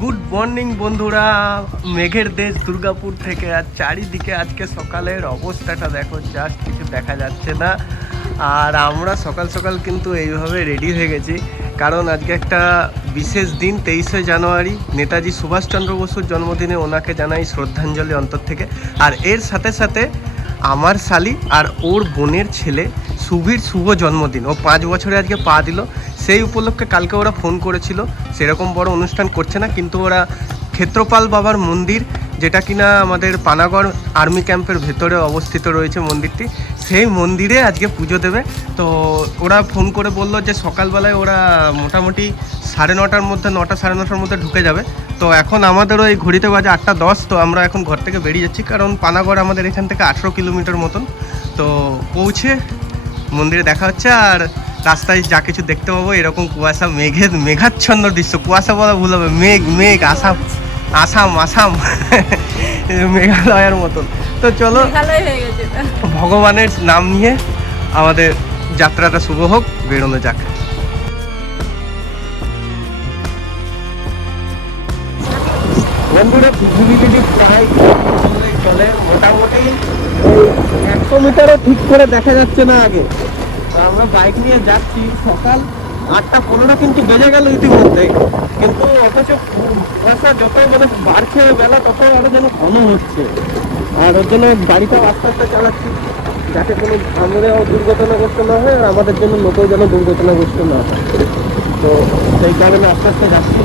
Good morning বন্ধুরা, মেঘের দেশ দুর্গাপুর থেকে। আর চারিদিকে আজকে সকালের অবস্থাটা দেখো, জাস্ট কিছু দেখা যাচ্ছে না। আর আমরা সকাল সকাল কিন্তু এইভাবে রেডি হয়ে গেছি, কারণ আজকে একটা বিশেষ দিন, 23শে জানুয়ারি, নেতাজি সুভাষচন্দ্র বসুর জন্মদিনে ওনাকে জানাই শ্রদ্ধাঞ্জলি অন্তর থেকে। আর এর সাথে সাথে আমার শালি আর ওর বোনের ছেলে শুভির শুভ জন্মদিন। ও 5 বছরে আজকে পা দিল। সেই উপলক্ষে কালকে ওরা ফোন করেছিল। সেরকম বড় অনুষ্ঠান করছে না, কিন্তু ওরা ক্ষেত্রপাল বাবার মন্দির, যেটা কিনা আমাদের পানাগড় আর্মি ক্যাম্পের ভেতরে অবস্থিত রয়েছে মন্দিরটি, সেই মন্দিরে আজকে পুজো দেবে। তো ওরা ফোন করে বলল যে সকালবেলায় ওরা মোটামুটি 9:30-র মধ্যে, 9টা 9:30-র মধ্যে ঢুকে যাবে। তো এখন আমাদেরও এই ঘড়িতে বাজে 8:10। তো আমরা এখন ঘর থেকে বেরিয়ে যাচ্ছি, কারণ পানাগড় আমাদের এখান থেকে 18 কিলোমিটার মতন। তো পৌঁছে মন্দিরে দেখা হচ্ছে। আর রাস্তায় যা কিছু দেখতে পাবো, এরকম কুয়াশা, মেঘাচ্ছন্ন দৃশ্য। কুয়াশা বলা ভুল হবে, মেঘ আসাম আসাম আসাম মেঘালয়ের মতন। তো চলো, ভগবানের নাম নিয়ে আমাদের যাত্রাটা শুভ হোক, বেরোনো যাক। বন্ধুরা, ভিজিবিলিটি প্রায় চলে মোটামুটি 100 মিটারও ঠিক করে দেখা যাচ্ছে না আগে। আমরা বাইক নিয়ে যাচ্ছি, সকাল 8:15 কিন্তু বেজে গেল ইতিমধ্যে, কিন্তু অথচ কুয়াশা যতই মানে বাড়ছে বেলা, তত আরো যেন ঘন হচ্ছে। আর ওর জন্য গাড়িটাও আস্তে আস্তে চালাচ্ছি, যাতে কোনো আমরাও দুর্ঘটনাগ্রস্ত না হয়, আর আমাদের জন্য লোকেও যেন দুর্ঘটনাগ্রস্ত না হয়। তো সেই কারণে আস্তে আস্তে যাচ্ছি।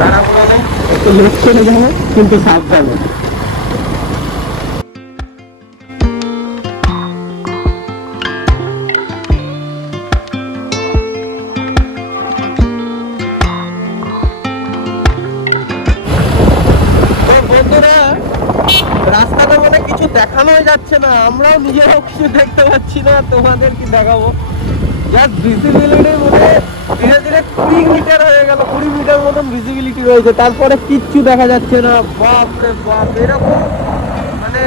তাড়াহুড়ো নেই, একটু লেট চলে যাবো, কিন্তু সাবধানে। রাস্তাটা মানে কিছু দেখানোই যাচ্ছে না, আমরাও নিজেরাও কিছু দেখতে পাচ্ছি না, তোমাদের কি দেখাবো। জাস্ট ভিজিবিলিটি মানে ধীরে ধীরে 20 মিটার হয়ে গেল, 20 মিটার মতন ভিজিবিলিটি রয়েছে, তারপরে কিচ্ছু দেখা যাচ্ছে না। বাপ রে বাপ, এরকম মানে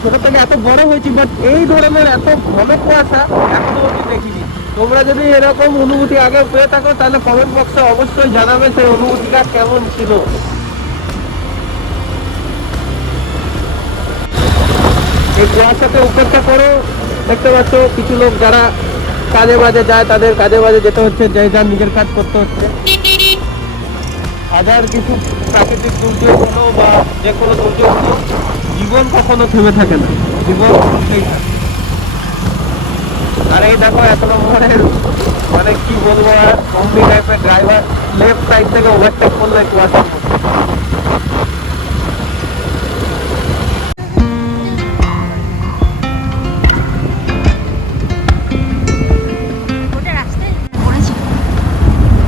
ছোট থেকে এত বড় হয়েছি, বাট এই ধরনের এত ঘন কুয়াশা এখনো অবধি দেখিনি। তোমরা যদি এরকম অনুভূতি আগে পেয়ে থাকো, তাহলে কমেন্ট বক্সে অবশ্যই জানাবে সেই অনুভূতিটা কেমন ছিল। এই কুয়াশাকে উপেক্ষা করো, দেখতে পাচ্ছ কিছু লোক যারা কাজে বাজে যায়, তাদের কাজে বাজে যেতে হচ্ছে, যে যার নিজের কাজ করতে হচ্ছে। হাজার কিছু প্রাকৃতিক দুর্যোগ হলো বা যে কোনো দুর্যোগ হলো, জীবন কখনো থেমে থাকে না, জীবন চলতেই থাকে। আর এই দেখো 1 নম্বরের মানে কি বলবো, আর কম্বি টাইপের ড্রাইভার লেফট সাইড থেকে ওভারটেক করলে কুয়াশার মধ্যে।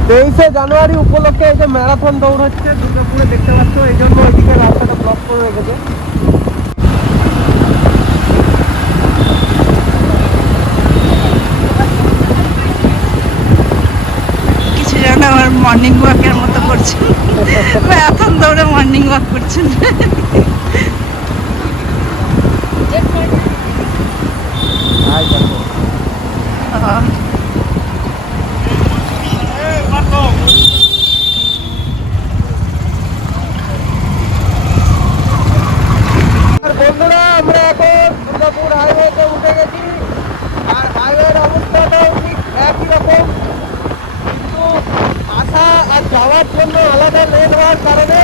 তেইশে জানুয়ারি উপলক্ষে এই যে ম্যারাথন দৌড় হচ্ছে দুর্গাপুরে, দেখতে পাচ্ছ, এই জন্য ওইদিকে রাস্তাটা ব্লক করে রেখেছে। কিছু জন আমার মর্নিং ওয়াকের মতো করছেন, ম্যারাথন দৌড়ে মর্নিং ওয়াক করছেন। বন্ধুরা, আমরা এখন দুর্গাপুর হাইওয়েতে উঠে গেছি। আর হাইওয়ের অবস্থাটাও ঠিক একই রকম, কিন্তু আসা আর যাওয়ার জন্য আলাদা লেন হওয়ার কারণে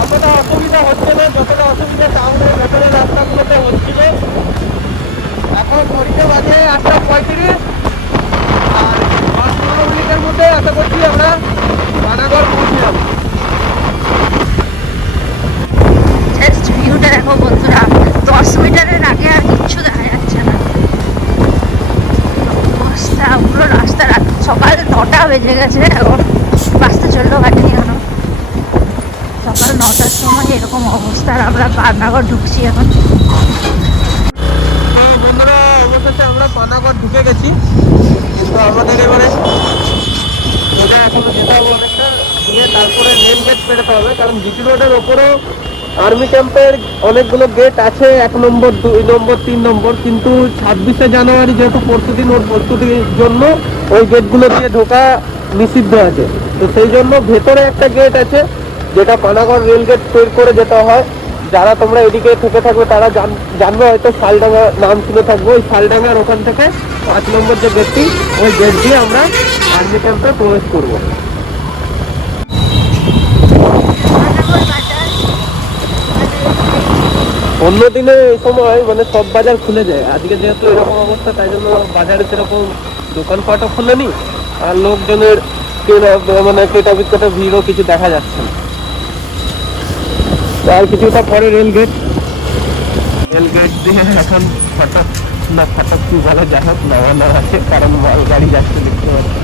অতটা অসুবিধা হচ্ছে না, যতটা অসুবিধা টাউনের ভেতরের রাস্তাগুলোতে হচ্ছিল। এখন ঘড়িতে বাজে 8:35, আর 10-15 মিনিটের মধ্যে আশা করছি আমরা পানাগড় পৌঁছে যাবো। ভিউটা দেখো বন্ধুরা, 10 মিটারের আগে আর কিচ্ছু দেখা যাচ্ছে না। পুরো রাস্তা সকাল 9টা বেজে গেছে, এখন রাস্তা চললো গাড়ি নিয়ে। সকাল 9টার সময় এরকম অবস্থা, আমরা পানাগড় ঢুকছি এখন। বন্ধুরা, অবশেষে আমরা পানাগড় ঢুকে গেছি, কিন্তু আমাদের এবারে সোজা এখনো যেতে হবে অনেকটা, দিয়ে তারপরে রেল গেট পেরোতে হবে, কারণ জিটি রোডের ওপরেও আর্মি ক্যাম্পের অনেকগুলো গেট আছে, 1 নম্বর, 2 নম্বর, 3 নম্বর। কিন্তু 26শে জানুয়ারি যেহেতু পরশুদিন, ওর প্রস্তুতির জন্য ওই গেটগুলো দিয়ে ঢোকা নিষিদ্ধ আছে। তো সেই জন্য ভেতরে একটা গেট আছে, যেটা পানাগড় রেল গেট তৈরি করে যেতে হয়। যারা তোমরা এদিকে থেকে থাকবে তারা জানবে, হয়তো শালডাঙ্গা নাম শুনে থাকবো। ওই শালডাঙ্গার ওখান থেকে 5 নম্বর যে গেটটি, ওই গেট দিয়ে আমরা আর্মি ক্যাম্পে প্রবেশ করবো। অন্য দিনে এই সময় মানে সব বাজার খুলে যায়, আজকে যেহেতু এরকম অবস্থা তাই জন্য বাজারে সেরকম দোকানপাটও খুলেনি, আর লোকজনের মানে কেটা বিকেটা ভিড়ও কিছু দেখা যাচ্ছে না। আর কিছুটা পরে রেলগেট দিয়ে এখন ফটক কি বলা যাই হোক নামানো আছে, কারণ মাল গাড়ি যাচ্ছে দেখতে পাচ্ছি।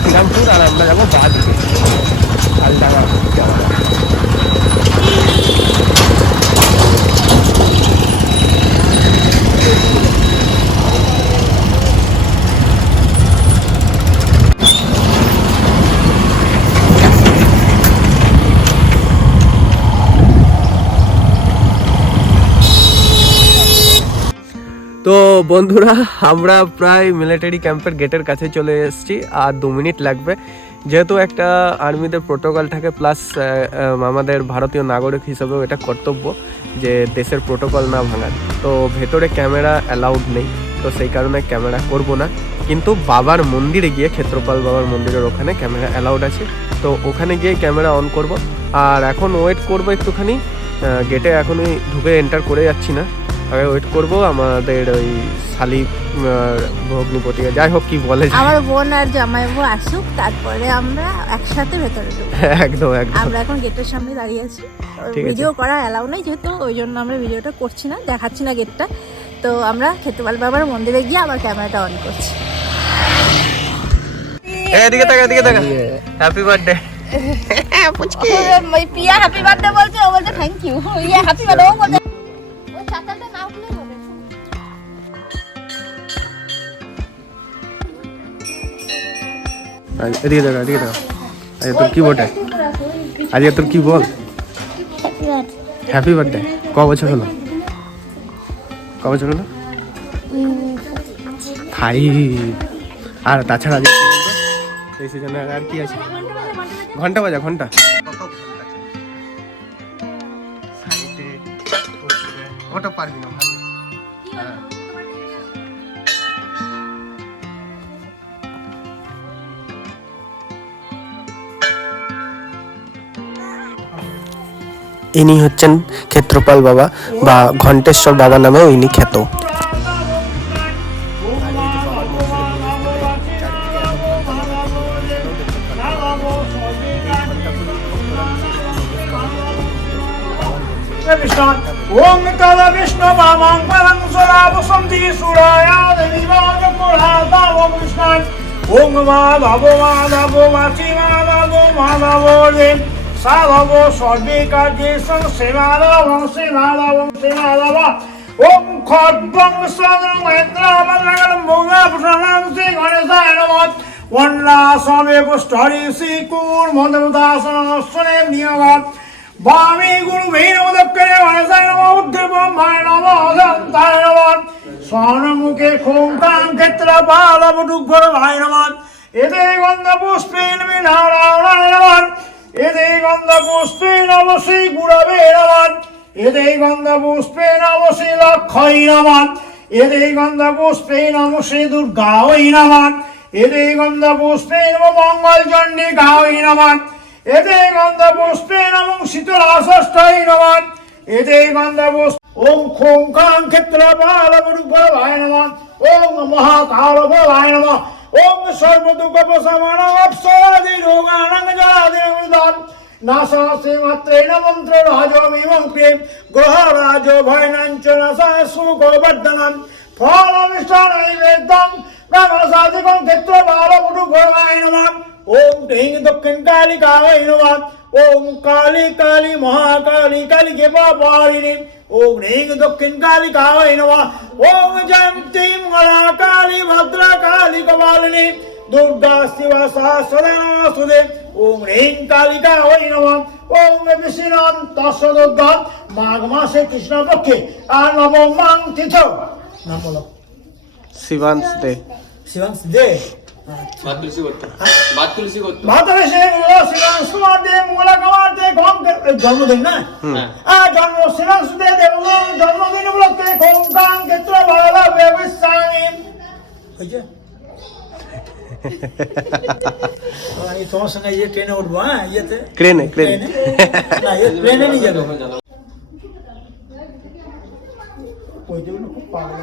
শ্রীরামপুর, আর আমরা যাবো বাদিকে শালডাঙ্গা। তো বন্ধুরা, আমরা প্রায় মিলিটারি ক্যাম্পের গেটের কাছে চলে এসেছি, আর 2 মিনিট লাগবে। যেহেতু একটা আর্মিদের প্রোটোকল থাকে, প্লাস আমাদের ভারতীয় নাগরিক হিসেবেও এটা কর্তব্য যে দেশের প্রোটোকল না ভাঙার। তো ভেতরে ক্যামেরা অ্যালাউড নেই, তো সেই কারণে ক্যামেরা করব না। কিন্তু বাবার মন্দিরে গিয়ে, ক্ষেত্রপাল বাবার মন্দিরের ওখানে ক্যামেরা অ্যালাউড আছে, তো ওখানে গিয়ে ক্যামেরা অন করব। আর এখন ওয়েট করব একটুখানি, গেটে এখনই ঢুকে এন্টার করে যাচ্ছি না, আগে ওয়েট করবো আমাদের ওই শালি ভগ্নিপতি, যাই হোক কি বলে, আমার বোন আর জামাইবাবু আসুক, তারপরে আমরা একসাথে ভেতরে ঢুকবো। একদম। আমরা এখন গেটের সামনে দাঁড়িয়ে আছি, ভিডিও করা অ্যালাউ নেই যেহেতু, ওই জন্য আমরা ভিডিওটা করছি না, দেখাচ্ছি না গেটটা। তো আমরা ক্ষেত্রপাল বাবার মন্দিরে গিয়ে আবার ক্যামেরাটা অন করছি। এদিকে তাকা happy birthday. Piya happy birthday বলছে, ও বলছে thank you. Yeah happy birthday ও বলছে, ও চাতালটা না উঠলেই হবে। এদিকে তাকা। আজকে তোর কি বটে? আজকে তোর কি বল? Happy birthday. ক বছর হলো? 5। আর তাছাড়া এই সিজনে আর কি আছে? ঘন্টা বাজা ঘন্টা। ওটা পারবি না ভাই। ইনি হচ্ছেন ক্ষেত্রপাল বাবা বা ঘণ্টেশ্বর বাবা নামেও ইনি খ্যাত। ओम काल विष्णु मामां परं सुरा वसंती सुराया देवी वाग पुराता वो विष्णु ओम माधवो वाची माधवो देव साधवो सर्वे कार्ये संसेवाधवं सेवाधव ओम खड्गं सदं मैत्रामंगलं भोगाभूषणं श्री गणेशाय नमः वन्ना स्वामी पुष्टरि श्री कूर्मदेवदासनं सुने नियमः वामी गुरु वेणु दक्षिणे वनसाय नमः उद्धवाय नमः दन्ताय नमः स्वानमुखे खोंकां क्षेत्रपाल वटुघ्रवाय नमः एते गन्धपुष्पेन विनारायणाय नमः एते गन्धपुष्पेन नमः गुरवे नमः एते गन्धपुष्पेन नमः लक्ष्मै नमः एते गन्धपुष्पेन नमः दुर्गायै नमः एते गन्धपुष्पेन मङ्गलचण्डिकायै नमः एते गन्धपुष्पेन नमः शीतलाषष्ठै नमः एते गन्धपुष्प ओम खोंकां क्षेत्रपाल वटुघ्रवाय नमः ओम महाकालभवाय नमः ওং সর্বদুঃখোপশমন অপ্সরাদি রোগাণং জরাদিনমৃদান নাশাসে মাত্রেণ মন্ত্র রাজমিমং প্রেম গ্রহ রাজ ভয়নাঞ্চ নাশা সুখবর্ধনম ফলমিষ্টান নৈবেদ্যম ব্রহ্মসাধিকং ক্ষেত্র বালপুটু ভগায় নমঃ ওম ह्रीं দক্ষিণ কালিকায় নমঃ ওম কালী কালী মহাকালী কালীকে পারিণী ওম ह्रीं দক্ষিণ কালিকায় নমঃ ওম জয়ন্তী মঙ্গলা কালী ভদ্রা কালী কপালিনী দুর্গা শিবা সহস্রদা নমস্তুতে ওম ह्रीं কালিকায় নমঃ ওম বিষ্ণুনাম তৎসদুর্গা মাঘ মাসে কৃষ্ণপক্ষে আর নবমাং তিথ নাম বলো শিবাংশ দে। শিবাংশ দে बात तुलसी करते बात तुलसी करते মাতারে সে শিবাংশ কুমার দে মঙ্গলা কুমার দে জন্মদিন না জন্ম শিবাংশ দে দেব জন্মদিন উপলক্ষে খোমকাং ক্ষেত্র বালা ব্যবসায়ী হয়েছে আমি তোমার সঙ্গে এই ট্রেনে উঠবো হ্যাঁ ইয়েতে ক্রেনে না ট্রেনে নিয়ে যাবো ওই জন্য খুব পাগল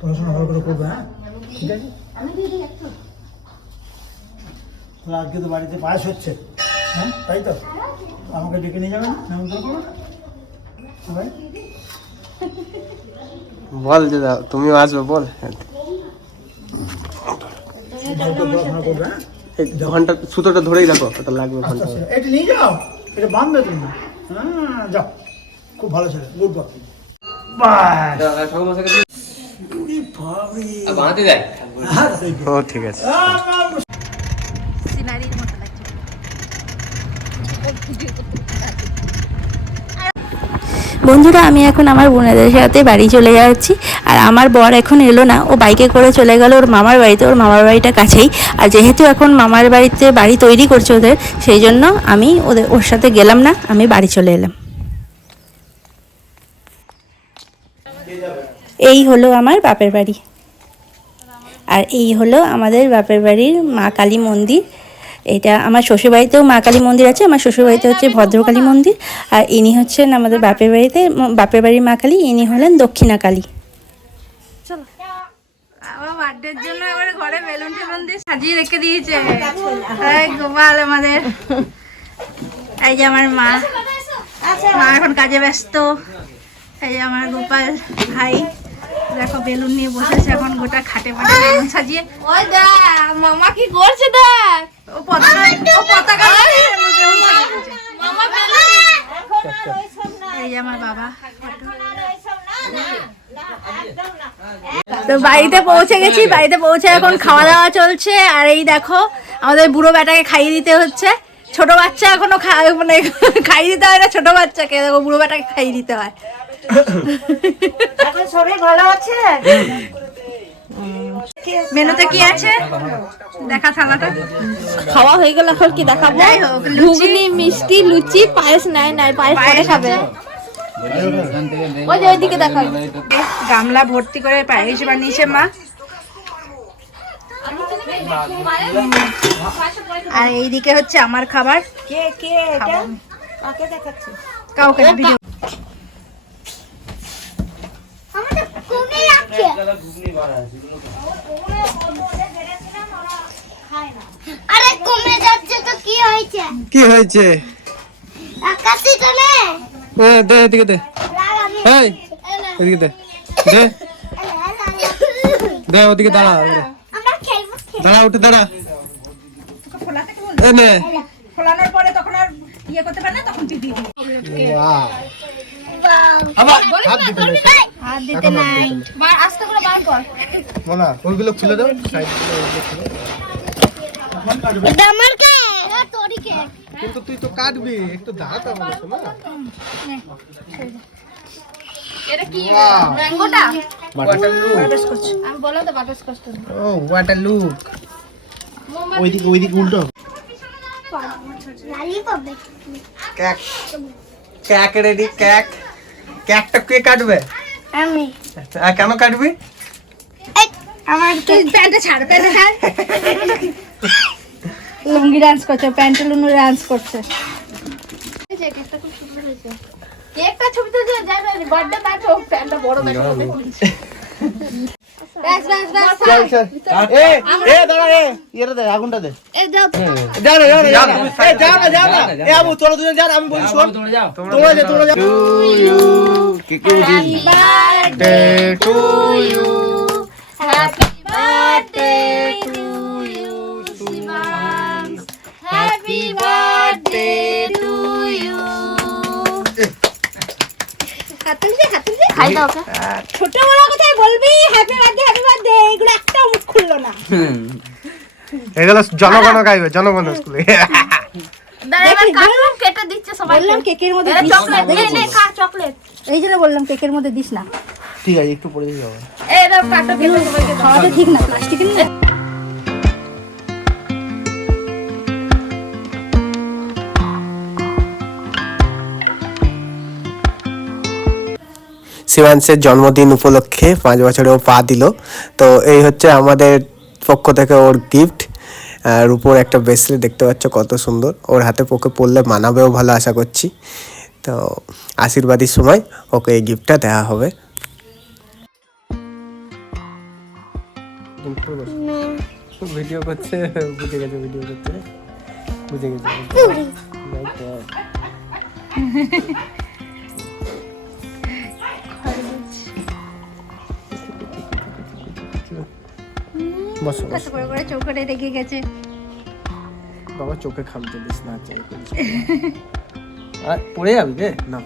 পড়াশোনা ভালো করে করবে হ্যাঁ ঠিক আছে আজকে তো বাড়িতে পায়েস হচ্ছে হ্যাঁ তাই তো আমাকে ডেকে নিয়ে যাবেন নেমন্তন্ন করো সবাই বল যে দাও তুমিও আসবে বল। পড়াশোনা করবে হ্যাঁ এই ঘন্টা সুতোটা ধরেই রাখো, ওটা লাগবে ঘন্টা। আচ্ছা এটা নিয়ে যাও, এটা বাঁধবে তুমি হ্যাঁ যাও, খুব ভালো ছেলে, গুড বয়। বাস ঠাকুর মশাই বানাতে দেয় ও ঠিক আছে। সিনারির মতো লাগছে। বন্ধুরা আমি এখন আমার বোনেদের সাথে বাড়ি চলে যাচ্ছি, আর আমার বর এখন এলো না, ও বাইকে করে চলে গেল ওর মামার বাড়িতে। ওর মামার বাড়িটা কাছেই, আর যেহেতু এখন মামার বাড়িতে বাড়ি তৈরি করছে ওদের, সেই জন্য আমি ওর সাথে গেলাম না, আমি বাড়ি চলে এলাম। এই হলো আমার বাপের বাড়ি, আর এই হলো আমাদের বাপের বাড়ির মা কালী মন্দির। এটা আমার শ্বশুরবাড়িতেও মা কালী মন্দির আছে, আমার শ্বশুরবাড়িতে হচ্ছে ভদ্রকালী মন্দির, আর ইনি হচ্ছেন আমাদের বাপের বাড়ির মা কালী, ইনি হলেন দক্ষিণা কালী। চলো আমার বার্থডের জন্য এবারে ঘরে বেলুন টেলুন দিয়ে সাজিয়ে রেখে দিয়েছে। এই গোপাল আমাদের, এই যে আমার মা এখন কাজে ব্যস্ত। এই যে আমার গোপাল ভাই দেখো বেলুন নিয়ে বসেছে এখন গোটা খাটে মাঠে বেলুন সাজিয়ে। ওই দেখ মামা কি করছে, দেখ ও পতাকা এই যে আমার বাবা। তো বাড়িতে পৌঁছে গেছি, বাড়িতে পৌঁছে এখন খাওয়া দাওয়া চলছে। আর এই দেখো আমাদের বুড়ো বেটাকে খাইয়ে দিতে হচ্ছে, ছোট বাচ্চা এখনো মানে খাইয়ে দিতে হয় না, ছোট বাচ্চাকে দেখো বুড়ো বেটাকে খাইয়ে দিতে হয়। এখন সবাই ভালো আছে। মেনুতে কি আছে দেখা, থালাটা খাওয়া হয়ে গেল, এখন কি দেখাবো? ঘুগনি, মিষ্টি, লুচি, পায়েস। নাই পায়েস পরে খাবে। ওই যে ওইদিকে দেখাবো। গামলা ভর্তি করে পায়েস বানিয়েছে মা। আর এইদিকে হচ্ছে আমার খাবার। কাউকে ভিডিও আরে কমে যাচ্ছে তো কি হয়েছে? কি হয়েছে? আকাশে তো না দে এদিকে দে, এই এদিকে দে, দে দে ওদিকে দাঁড়া, আমরা খেলবো। দাঁড়া উঠে দাঁড়া। ফোলানোর পরে তখন আর ইয়ে করতে পারে না, তখন তুই দিয়ে দিবি। হাত দিতে নাই, মার আস্তে করে বার কর। মোনা ওইগুলো খুলে দাও, সাইড এটা আমার কে? এটা তোরই কে? কিন্তু তুই তো কাটবি, একটু দাঁড়াতে হবে শোনা। এটা কি ম্যাঙ্গোটা? ওয়াটারলুক, আমি বলো তো বাটারস্কচ তো। ও ওয়াটারলুক, ওইদিকে উল্টো। ললিপপ ক্যাক ক্যাক রেডি, ক্যাক ক্যাকটা কে কাটবে? আমি। কেন কাটবি? এই আমার কে? প্যান্টটা ছাড়, প্যান্টটা ছাড়। লুঙ্গি ডান্স করছে, প্যান্টালুনু ডান্স করছে। কেকটা খুব সুন্দর হয়েছে। কেকটা ছবি তো যাবে বার্থডে নাচো ফ্যানটা বড় দেখো দেখো। ব্যাস ব্যাস ব্যাস চল চল এ দাঁড়া ইয়েটা দে আগুনটা দে এই যাও যাও না যাও না এ আবু তোরা দুজন যা আমি বলি শোন তোমরা যাও to you happy birthday to you happy birthday to you Shivam happy birthday to you খাই দাও ওকে ছোট বড় কথাই বলবি হ্যাপি বার্থডে এগুলো একটা মুখ খুললো না। এগুলো জনগণ গাইবে, জনগণ স্কুলে। দাঁড়া এবার কাটুন কেটে দিচ্ছে সবাই। বললাম কেকের মধ্যে এরা দিস না, চকলেট নে খা চকলেট। এই জন্য বললাম কেকের মধ্যে দিস না। ঠিক আছে একটু পরে যাবো এরা কাটো কেটে সবাইকে দাও। খাওয়াতে ঠিক না, প্লাস্টিকের না। শিবাংশের জন্মদিন উপলক্ষে 5 বছরেও পা দিল। তো এই হচ্ছে আমাদের পক্ষ থেকে ওর গিফট। আর উপর একটা ব্রেসলেট দেখতে পাচ্ছ কত সুন্দর, ওর হাতে পক্ষে পরলে মানাবেও ভালো আশা করছি। তো আশীর্বাদের সময় ওকে এই গিফটটা দেওয়া হবে। ভিডিও করছে, বুঝে গেছে ভিডিও করতে, বুঝে গেছে। বসো কষ্ট করে করে চৌকাটে রেখে গেছে। বাবা চোখে খামতে দিস না, চাই করিস আর পড়ে যাবি রে না।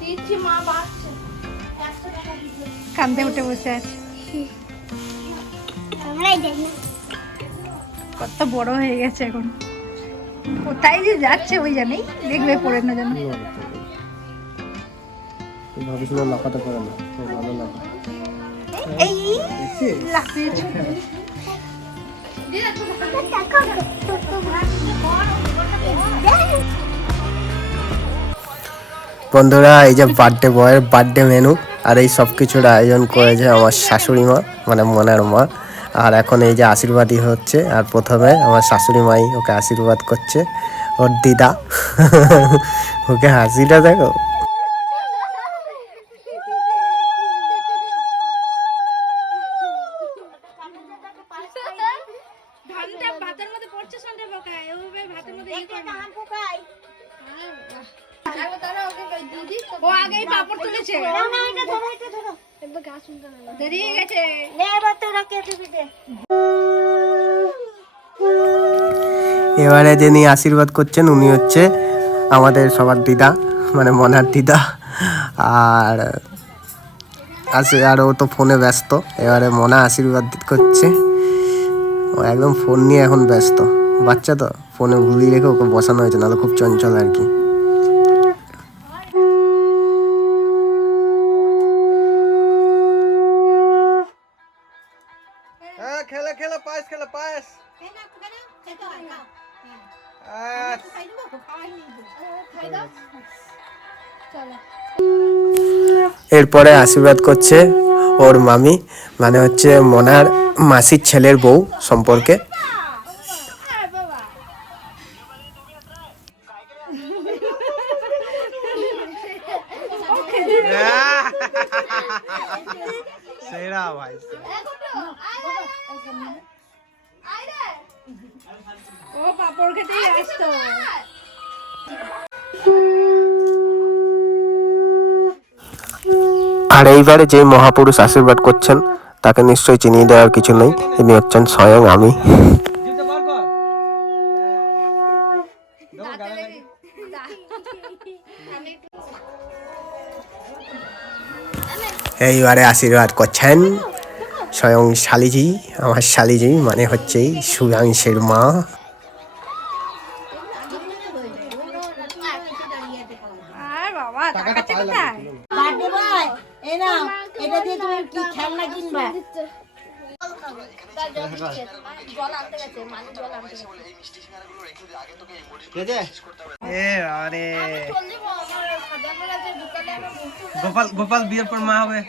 দিচ্ছি মা বাসছে। কান্দে উঠে বসে আছে। কত বড় হয়ে গেছে এখন, কোথায় যে যাচ্ছে ওই জানেই, দেখবে পড়ে না জানো। ভাবিস না লাফাতে পারে না, তো ভালো লাগে। এই লাফিয়েছে। বন্ধুরা এই যে বার্থডে বয়ের বার্থডে মেনু আর এই সব কিছুর আয়োজন করেছে আমার শাশুড়ি মা, মানে মনার মা। আর এখন এই যে আশীর্বাদই হচ্ছে, আর প্রথমে আমার শাশুড়ি মাই ওকে আশীর্বাদ করছে, ওর দিদা। ওকে হাসিটা দেখো। ও আগেই পাপড় তুলেছে, দেরি হয়ে গেছে। এবারে যিনি আশীর্বাদ করছেন উনি হচ্ছে আমাদের সবার দিদা, মানে মনার দিদা। আর ও তো ফোনে ব্যস্ত। এবারে মনা আশীর্বাদ করছে, ও একদম ফোন নিয়ে এখন ব্যস্ত। বাচ্চা তো ফোনে ভুলিয়ে রেখে ওকে বসানো হয়েছে, নাহলে খুব চঞ্চল আর কি। খেলে খেলে পায়েস, খেলে পায়েস। এরপরে আশীর্বাদ করছে ওর মামি, মানে হচ্ছে মনার মাসির ছেলের বউ সম্পর্কে। সেরা ভাই, ও পাপড় খেতেই আসতো। আর এইবারে যে মহাপুরুষ আশীর্বাদ করছেন তাকে নিশ্চয়ই চিনিয়ে দেওয়ার কিছু নেই, তিনি হচ্ছেন স্বয়ং আমি। এইবারে আশীর্বাদ করছেন স্বয়ং শালিজি, আমার শালিজি, মানে হচ্ছে শুভাংশের মা। আর বাবা টাকাটা কোথায়? বার্থডে বয়, এই নাও, এটা দিয়ে তুমি কি খেলনা কিনবা? তার জল দিচ্ছে, জল আনতে গেছে, মানুষ জল আনতে গেছে। এ আরে চল দেবো, আমার সাজানোর আছে, বিকালে আমার ঘুরতে গোপাল গোপাল বিয়ের পর মা হবে।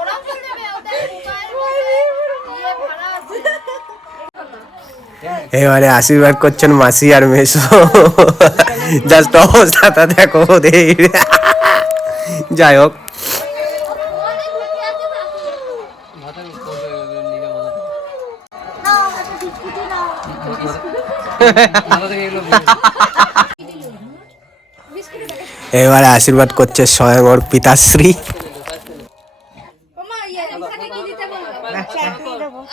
ওরা চল দেবে, ওদের মোবাইল ইয়ে ভাড়া আছে। এবারে আশীর্বাদ করছেন মাসি আর মেসো, জাস্ট অবস্থাটা দেখো ওদের। যাই হোক, এবারে আশীর্বাদ করছে স্বয়ং ওর পিতাশ্রী। ওমা ইয়ে এখানে কি দিতে বলবে?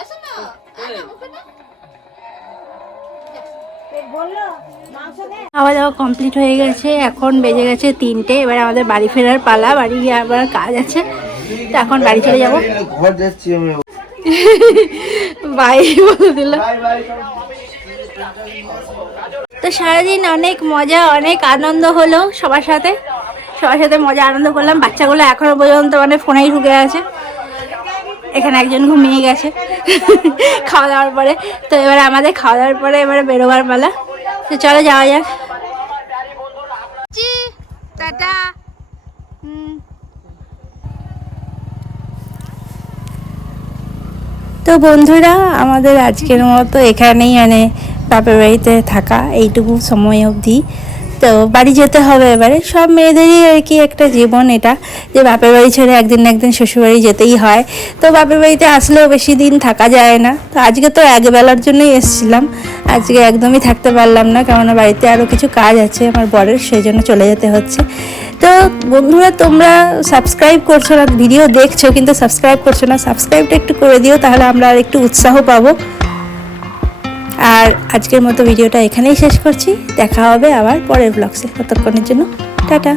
আসো না, ওকে না। খাওয়া দাওয়া কমপ্লিট হয়ে গেছে, এখন বেজে গেছে 3টে। এবার আমাদের বাড়ি ফেরার পালা, বাড়ি গিয়ে আবার কাজ আছে, তো এখন বাড়ি চলে যাবো। বাই বলে দিল। তো সারাদিন অনেক মজা, অনেক আনন্দ হলো সবার সাথে মজা আনন্দ করলাম। বাচ্চাগুলো এখনো পর্যন্ত মানে ফোনেই ঢুকে আছে। এখানে একজন ঘুমিয়ে গেছে খাওয়া দাওয়ার পরে। তো এবারে আমাদের খাওয়া দাওয়ার পরে এবারে বেরোবার পালা, তো চলো যাওয়া যাক। টাটা। তো বন্ধুরা, আমাদের আজকের মতো এখানেই মানে বাপের বাড়িতে থাকা এইটুকু সময় অবধি। তো বাড়ি যেতে হবে এবারে। সব মেয়েদেরই আর কি একটা জীবন এটা, যে বাপের বাড়ি ছেড়ে একদিন না একদিন শ্বশুরবাড়ি যেতেই হয়। তো বাপের বাড়িতে আসলেও বেশি দিন থাকা যায় না। তো আজকে তো একবেলার জন্যই এসেছিলাম, আজকে একদমই থাকতে পারলাম না, কেননা বাড়িতে আরও কিছু কাজ আছে আমার বরের, সেই জন্য চলে যেতে হচ্ছে। তো বন্ধুরা, তোমরা সাবস্ক্রাইব করছো না, ভিডিও দেখছো কিন্তু সাবস্ক্রাইব করছো না, সাবস্ক্রাইবটা একটু করে দিও, তাহলে আমরা আর একটু উৎসাহ পাবো। আর আজকের মতো ভিডিওটা এখানেই শেষ করছি, দেখা হবে আবার পরের ব্লগসে। ততক্ষণের জন্য টাটা।